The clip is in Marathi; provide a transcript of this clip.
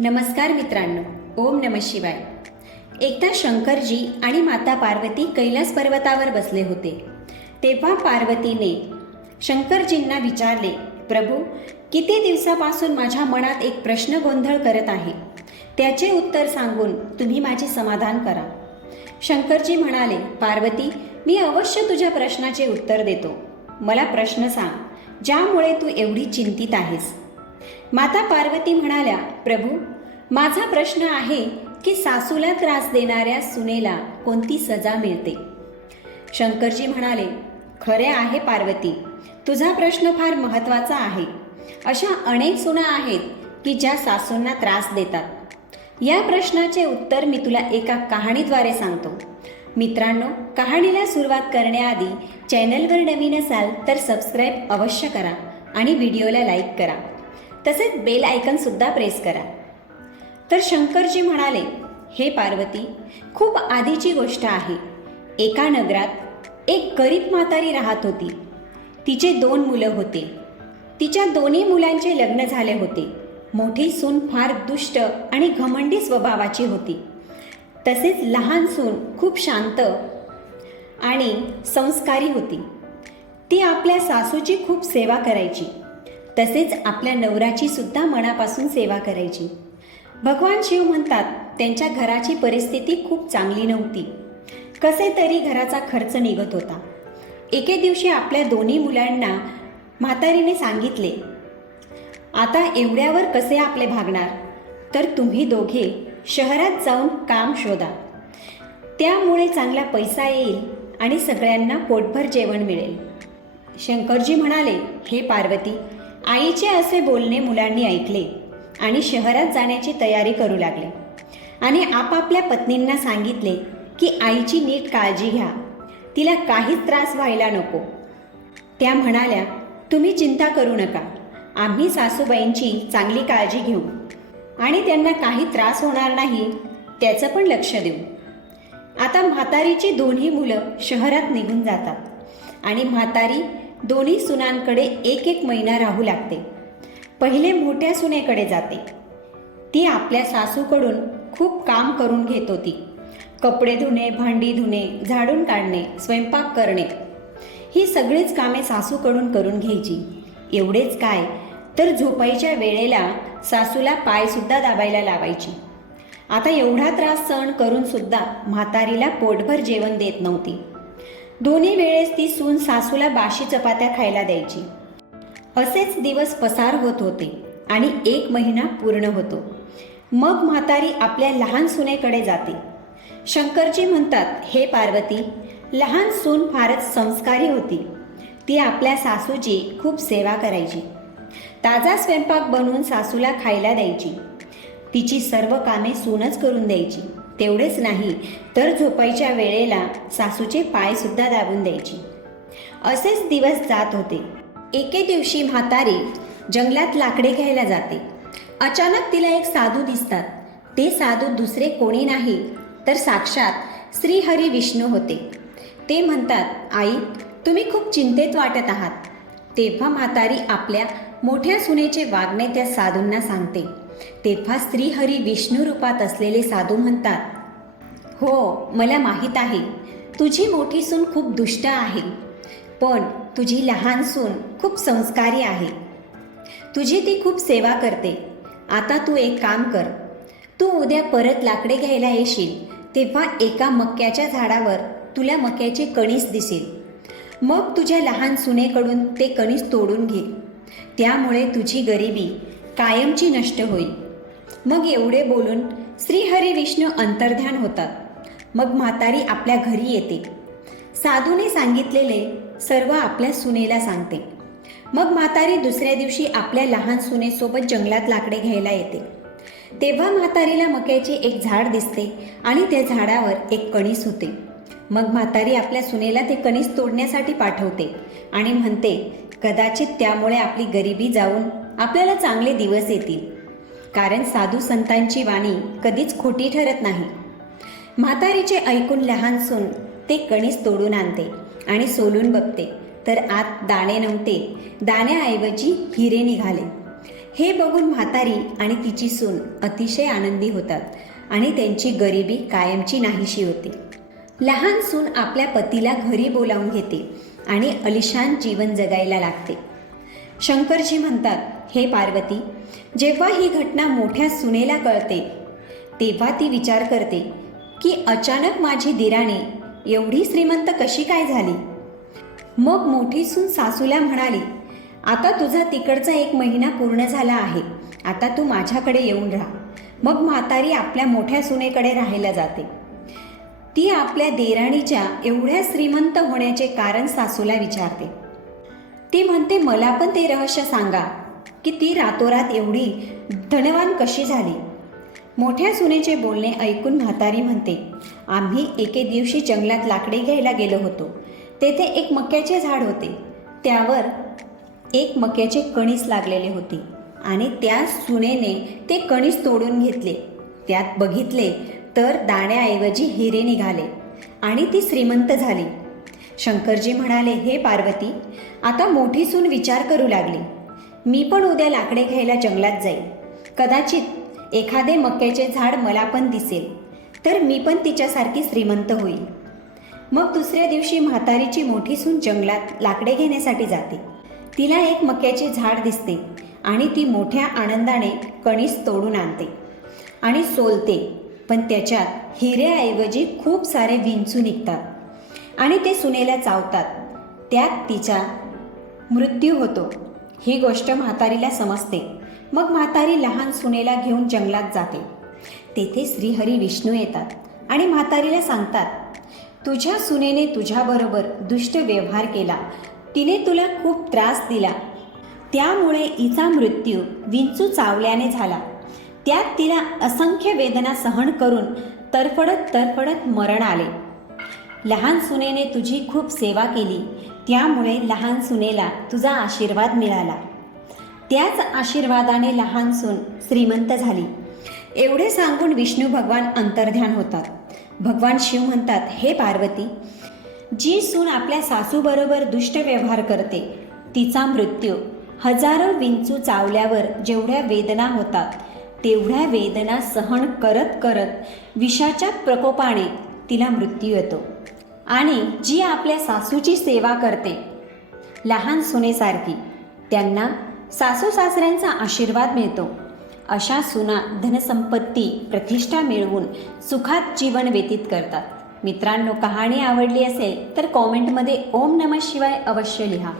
नमस्कार मित्रांनो, ओम नमः शिवाय. एकदा शंकरजी आणि माता पार्वती कैलास पर्वतावर बसले होते. तेव्हा पार्वतीने शंकरजींना विचारले, प्रभू, किती दिवसापासून माझ्या मनात एक प्रश्न गोंधळ करत आहे. त्याचे उत्तर सांगून तुम्ही माझे समाधान करा. शंकरजी म्हणाले, पार्वती, मी अवश्य तुझ्या प्रश्नाचे उत्तर देतो. मला प्रश्न सांग, ज्यामुळे तू एवढी चिंतित आहेस. माता पार्वती म्हणाल्या, प्रभू, माझा प्रश्न आहे की सासूला त्रास देणाऱ्या सुनेला कोणती सजा मिळते. शंकरजी म्हणाले, खरे आहे पार्वती, तुझा प्रश्न फार महत्त्वाचा आहे. अशा अनेक सुना आहेत की ज्या सासूंना त्रास देतात. या प्रश्नाचे उत्तर मी तुला एका कहाणीद्वारे सांगतो. मित्रांनो, कहाणीला सुरुवात करण्याआधी चॅनलवर नवीन असाल तर सबस्क्राईब अवश्य करा आणि व्हिडिओला लाईक करा. तसेच बेल आयकॉनसुद्धा प्रेस करा. तर शंकरजी म्हणाले, हे पार्वती, खूप आधीची गोष्ट आहे. एका नगरात एक गरीब म्हातारी राहत होती. तिचे 2 मुलं होते. तिच्या दोन्ही मुलांचे लग्न झाले होते. मोठी सून फार दुष्ट आणि घमंडी स्वभावाची होती. तसेच लहान सून खूप शांत आणि संस्कारी होती. ती आपल्या सासूची खूप सेवा करायची. तसेच आपल्या नवऱ्याची सुद्धा मनापासून सेवा करायची. भगवान शिव म्हणतात, त्यांच्या घराची परिस्थिती खूप चांगली नव्हती. कसे तरी घराचा खर्च निघत होता. एके दिवशी आपल्या दोन्ही मुलांना म्हातारीने सांगितले, आता एवढ्यावर कसे आपले भागणार, तर तुम्ही दोघे शहरात जाऊन काम शोधा. त्यामुळे चांगला पैसा येईल आणि सगळ्यांना पोटभर जेवण मिळेल. शंकरजी म्हणाले, हे पार्वती, आईचे असे बोलणे मुलांनी ऐकले आणि शहरात जाण्याची तयारी करू लागले आणि आपापल्या पत्नींना सांगितले की आईची नीट काळजी घ्या, तिला काहीच त्रास व्हायला नको. त्या म्हणाल्या, तुम्ही चिंता करू नका, आम्ही सासूबाईंची चांगली काळजी घेऊ आणि त्यांना काही त्रास होणार नाही त्याचं पण लक्ष देऊ. आता म्हातारीची दोन्ही मुलं शहरात निघून जातात आणि म्हातारी दोन्ही सुनांकडे 1 महिना राहू लागते. पहिले मोठ्या सुनेकडे जाते. ती आपल्या सासूकडून खूप काम करून घेत होती. कपडे धुणे, भांडी धुणे, झाडून काढणे, स्वयंपाक करणे, ही सगळीच कामे सासूकडून करून घ्यायची. एवढेच काय, तर झोपायच्या वेळेला सासूला पायसुद्धा दाबायला लावायची. आता एवढा त्रास सहन करून सुद्धा म्हातारीला पोटभर जेवण देत नव्हती. दोन्ही वेळेस ती सून सासूला बाशी चपात्या खायला द्यायची. असेच दिवस पसार होत होते आणि 1 महिना पूर्ण होतो. मग म्हातारी आपल्या लहान सुनेकडे जाते. शंकरजी म्हणतात, हे पार्वती, लहान सून फारच संस्कारी होती. ती आपल्या सासूची खूप सेवा करायची. ताजा स्वयंपाक बनवून सासूला खायला द्यायची. तिची सर्व कामे सूनच करून द्यायची. तेवढेच नाही तर झोपायच्या वेळेला सासूचे पायसुद्धा दाबून द्यायची. असेच दिवस जात होते. एके दिवशी म्हातारी जंगलात लाकडे घ्यायला जाते. अचानक तिला एक साधू दिसतात. ते साधू दुसरे कोणी नाही तर साक्षात श्री हरी विष्णू होते. ते म्हणतात, आई, तुम्ही खूप चिंतेत वाटत आहात. तेव्हा म्हातारी आपल्या मोठ्या सुनेचे वागणे त्या साधूंना सांगते. तेव्हा श्री हरी विष्णू रूपात असलेले साधू म्हणतात, हो, मला माहीत आहे, तुझी मोठी सून खूप दुष्ट आहे, पण तुझी लहान सून खूप संस्कारी आहे. तुझी ती खूप सेवा करते. आता तू एक काम कर, तू उद्या परत लाकडे घ्यायला येशील तेव्हा एका मक्याच्या झाडावर तुला मक्याचे कणीस दिसेल. मग तुझ्या लहान सुनेकडून ते कणीस तोडून घे. त्यामुळे तुझी गरिबी कायमची नष्ट होईल. मग एवढे बोलून श्रीहरी विष्णू अंतर्ध्यान होतात. मग म्हातारी आपल्या घरी येते. साधूने सांगितलेले सर्व आपल्या सुनेला सांगते. मग म्हातारी दुसऱ्या दिवशी आपल्या लहान सुनेसोबत जंगलात लाकडे घ्यायला येते. तेव्हा म्हातारीला मक्याचे एक झाड दिसते आणि त्या झाडावर एक कणीस होते. मग म्हातारी आपल्या सुनेला ते कणीस तोडण्यासाठी पाठवते आणि म्हणते, कदाचित त्यामुळे आपली गरिबी जाऊन आपल्याला चांगले दिवस येतील. कारण साधू संतांची वाणी कधीच खोटी ठरत नाही. म्हातारीचे ऐकून लहान सून ते कणीस तोडून आणते आणि सोलून बघते तर आत दाणे नव्हते. दाण्याऐवजी हिरे निघाले. हे बघून म्हातारी आणि तिची सून अतिशय आनंदी होतात आणि त्यांची गरिबी कायमची नाहीशी होते. लहान सून आपल्या पतीला घरी बोलावून घेते आणि अलिशान जीवन जगायला लागते. शंकरजी म्हणतात, हे पार्वती, जेव्हा ही घटना मोठ्या सुनेला कळते तेव्हा ती विचार करते की अचानक माझी दिराणी एवढी श्रीमंत कशी काय झाली. मग मोठी सून सासूला म्हणाली, आता तुझा तिकडचा 1 महिना पूर्ण झाला आहे, आता तू माझ्याकडे येऊन राहा. मग म्हातारी आपल्या मोठ्या सुनेकडे राहायला जाते. ती आपल्या देराणीच्या एवढ्या श्रीमंत होण्याचे कारण सासूला विचारते. ती म्हणते, मला पण ते रहस्य सांगा की ती रातोरात एवढी धनवान कशी झाली. मोठ्या सुनेचे बोलणे ऐकून म्हातारी म्हणते, आम्ही एके दिवशी जंगलात लाकडे घ्यायला गेलो होतो. तेथे एक मक्याचे झाड होते. त्यावर एक मक्याचे कणीस लागलेले होते आणि त्या सुनेने ते कणीस तोडून घेतले. त्यात बघितले तर दाण्याऐवजी हिरे निघाले आणि ती श्रीमंत झाली. शंकरजी म्हणाले, हे पार्वती, आता मोठी सून विचार करू लागली, मी पण उद्या लाकडे घ्यायला जंगलात जाईल. कदाचित एखादे मक्याचे झाड मला पण दिसेल तर मी पण तिच्यासारखी श्रीमंत होईल. मग दुसऱ्या दिवशी म्हातारीची मोठी सून जंगलात लाकडे घेण्यासाठी जाते. तिला एक मक्याचे झाड दिसते आणि ती मोठ्या आनंदाने कणीस तोडून आणते आणि सोलते. पण त्याच्यात हिऱ्याऐवजी खूप सारे विंचू निघतात आणि ते सुनेला चावतात. त्यात तिचा मृत्यू होतो. ही गोष्ट म्हातारीला समजते. मग म्हातारी लहान सुनेला घेऊन जंगलात जाते. तेथे श्रीहरी विष्णू येतात आणि म्हातारीला सांगतात, तुझ्या सुनेने तुझ्याबरोबर दुष्ट व्यवहार केला. तिने तुला खूप त्रास दिला. त्यामुळे हिचा मृत्यू विंचू चावल्याने झाला. त्यात तिला असंख्य वेदना सहन करून तरफडत मरण आले. लहान सुनेने तुझी खूप सेवा केली, त्यामुळे लहान सुनेला तुझा आशीर्वाद मिळाला. त्याच आशीर्वादाने लहान सून श्रीमंत झाली. एवढे सांगून विष्णू भगवान अंतर्ध्यान होतात. भगवान शिव म्हणतात, हे पार्वती, जी सून आपल्या सासूबरोबर दुष्ट व्यवहार करते तिचा मृत्यू हजारो विंचू चावल्यावर जेवढ्या वेदना होतात तेवढ्या वेदना सहन करत करत विषाच्या प्रकोपाने तिला मृत्यू येतो. आणि जी आपल्या सासूची सेवा करते लहान सुनेसारखी, त्यांना सासू सासऱ्यांचा आशीर्वाद मिळतो. अशा सुना धनसंपत्ती प्रतिष्ठा मिळवून सुखात जीवन व्यतीत करतात. मित्रांनो, कहाणी आवडली असेल तर कॉमेंटमध्ये ओम नमः शिवाय अवश्य लिहा.